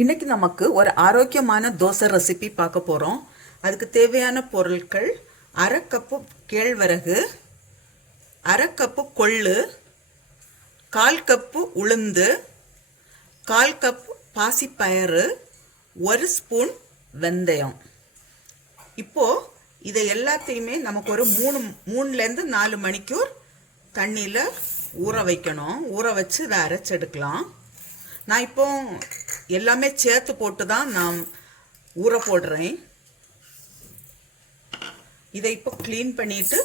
இன்னைக்கு நமக்கு ஒரு ஆரோக்கியமான தோசை ரெசிபி பார்க்க போகிறோம். அதுக்கு தேவையான பொருட்கள்: அரை கப்பு கேழ்வரகு, அரை கப்பு கொள்ளு, 1/4 கப்பு உளுந்து, 1/4 கப்பு பாசிப்பயறு, 1 ஸ்பூன் வெந்தயம். இப்போது இதை எல்லாத்தையுமே நமக்கு ஒரு 3லேருந்து 4 மணிக்கூர் தண்ணியில் ஊற வைக்கணும். ஊற வச்சு இதை அரைச்செடுக்கலாம். நான் இப்போ எல்லாமே சேர்த்து போட்டு தான் நான் ஊற போடுறேன். இதை இப்போ க்ளீன் பண்ணிட்டு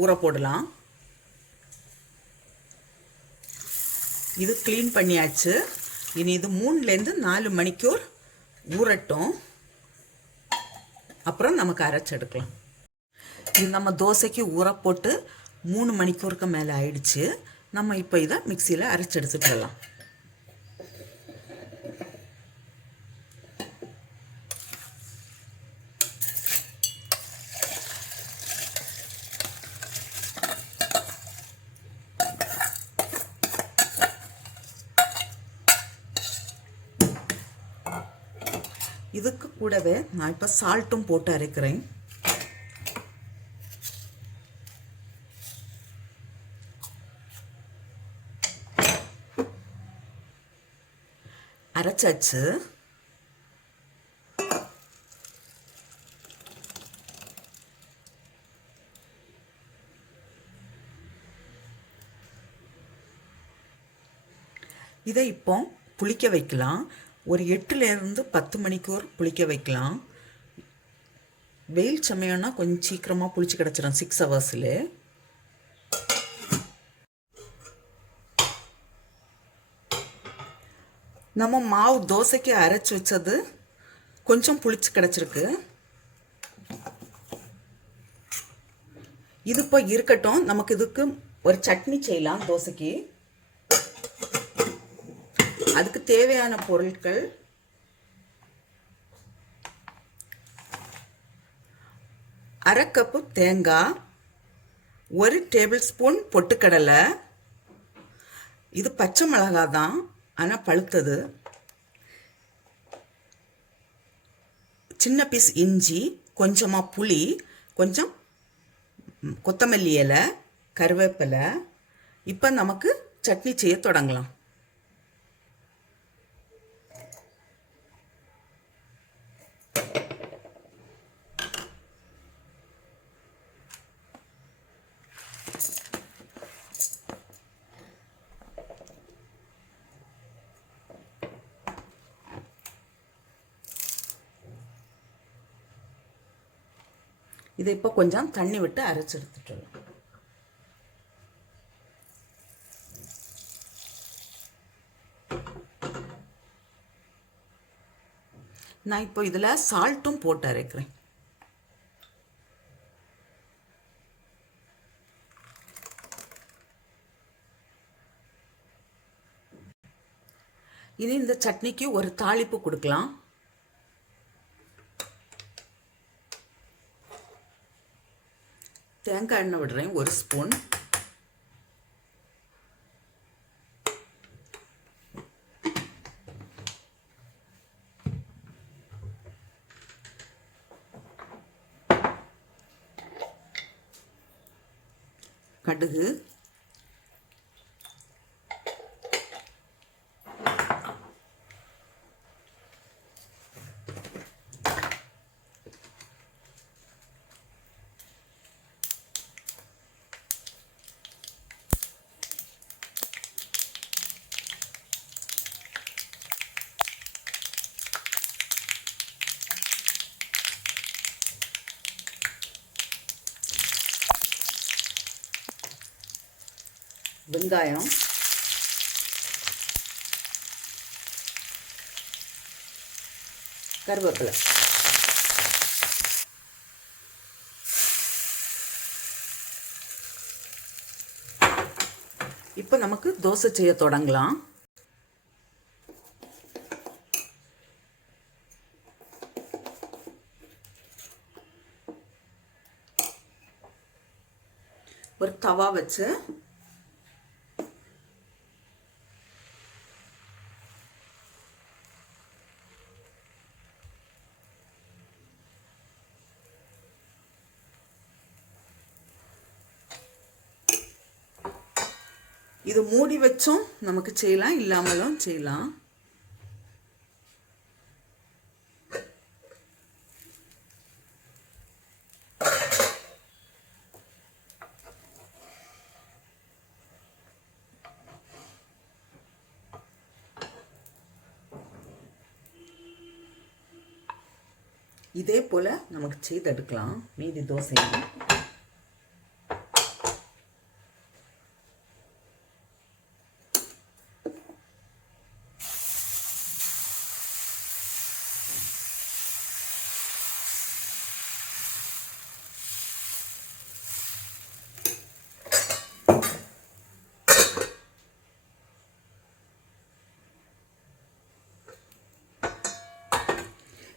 ஊற போடலாம். இது க்ளீன் பண்ணியாச்சு. இனி இது 3லேருந்து 4 மணிக்கூர் ஊறட்டும். அப்புறம் நமக்கு அரைச்செடுக்கலாம். இது நம்ம தோசைக்கு ஊற போட்டு 3 மணிக்கூருக்கு மேலே ஆயிடுச்சு. நம்ம இப்போ இதை மிக்சியில் அரைச்செடுத்துட்டு வரலாம். இதுக்கு கூடவே நான் இப்போ சால்ட்டும் போட்டு அரைக்கிறேன். அரைச்சாச்சு. இதை இப்போ புளிக்க வைக்கலாம். ஒரு 8லேருந்து 10 மணிக்கூர் புளிக்க வைக்கலாம். வெயில் சமயம்னா கொஞ்சம் சீக்கிரமாக புளிச்சு கிடச்சிடும், 6 ஹவர்ஸில். நம்ம மாவு தோசைக்கு அரைச்சி வச்சது கொஞ்சம் புளிச்சு கிடச்சிருக்கு. இது இப்போ இருக்கட்டும். நமக்கு இதுக்கு ஒரு சட்னி செய்யலாம் தோசைக்கு. அதுக்கு தேவையான பொருட்கள்: அரை கப்பு தேங்காய், 1 டேபிள் ஸ்பூன் பொட்டுக்கடலை, இது பச்சை மிளகாய் தான், ஆனால் பழுத்தது, சின்ன பீஸ் இஞ்சி, கொஞ்சமாக புளி, கொஞ்சம் கொத்தமல்லி இலை, கருவேப்பிலை. இப்போ நமக்கு சட்னி செய்ய தொடங்கலாம். இதை இப்போ கொஞ்சம் தண்ணி விட்டு அரைச்சி எடுத்துட்டு நான் இப்போ இதில் சால்ட்டும் போட்டு அரைக்கிறேன். இனி இந்த சட்னிக்கு ஒரு தாளிப்பு கொடுக்கலாம். தேங்காய் எண்ணெய் விடுறேன், 1 ஸ்பூன். கடுகு, வெங்காயம், கருவேப்பிலை. இப்போ நமக்கு தோசை செய்ய தொடங்கலாம். ஒரு தவா வச்சு இது மூடி வச்சும் நமக்கு செய்யலாம், இல்லாமலும் செய்யலாம். இதே போல் நமக்கு செய்தெடுக்கலாம் மீதி தோசையும்.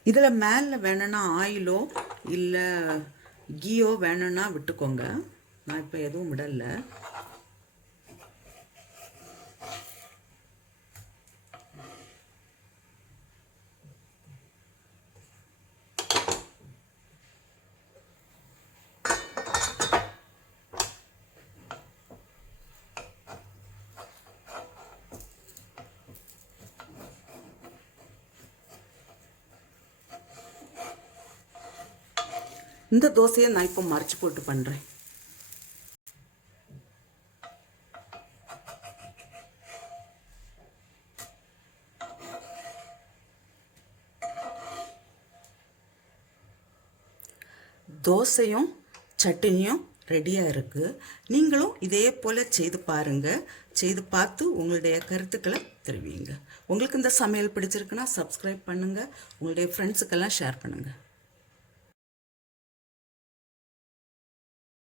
இதில் மேலே வேணும்னா ஆயிலோ இல்லை கீயோ வேணும்னா விட்டுக்கோங்க. நான் இப்போ எதுவும் விடலை. இந்த தோசையை நான் இப்போ மறைச்சி போட்டு பண்ணுறேன். தோசையும் சட்னியும் ரெடியாக இருக்குது. நீங்களும் இதே போல் செய்து பாருங்கள். செய்து பார்த்து உங்களுடைய கருத்துக்களை தெரிவிங்க. உங்களுக்கு இந்த சமையல் பிடிச்சிருக்குன்னா சப்ஸ்கிரைப் பண்ணுங்கள். உங்களுடைய ஃப்ரெண்ட்ஸுக்கெல்லாம் ஷேர் பண்ணுங்கள்.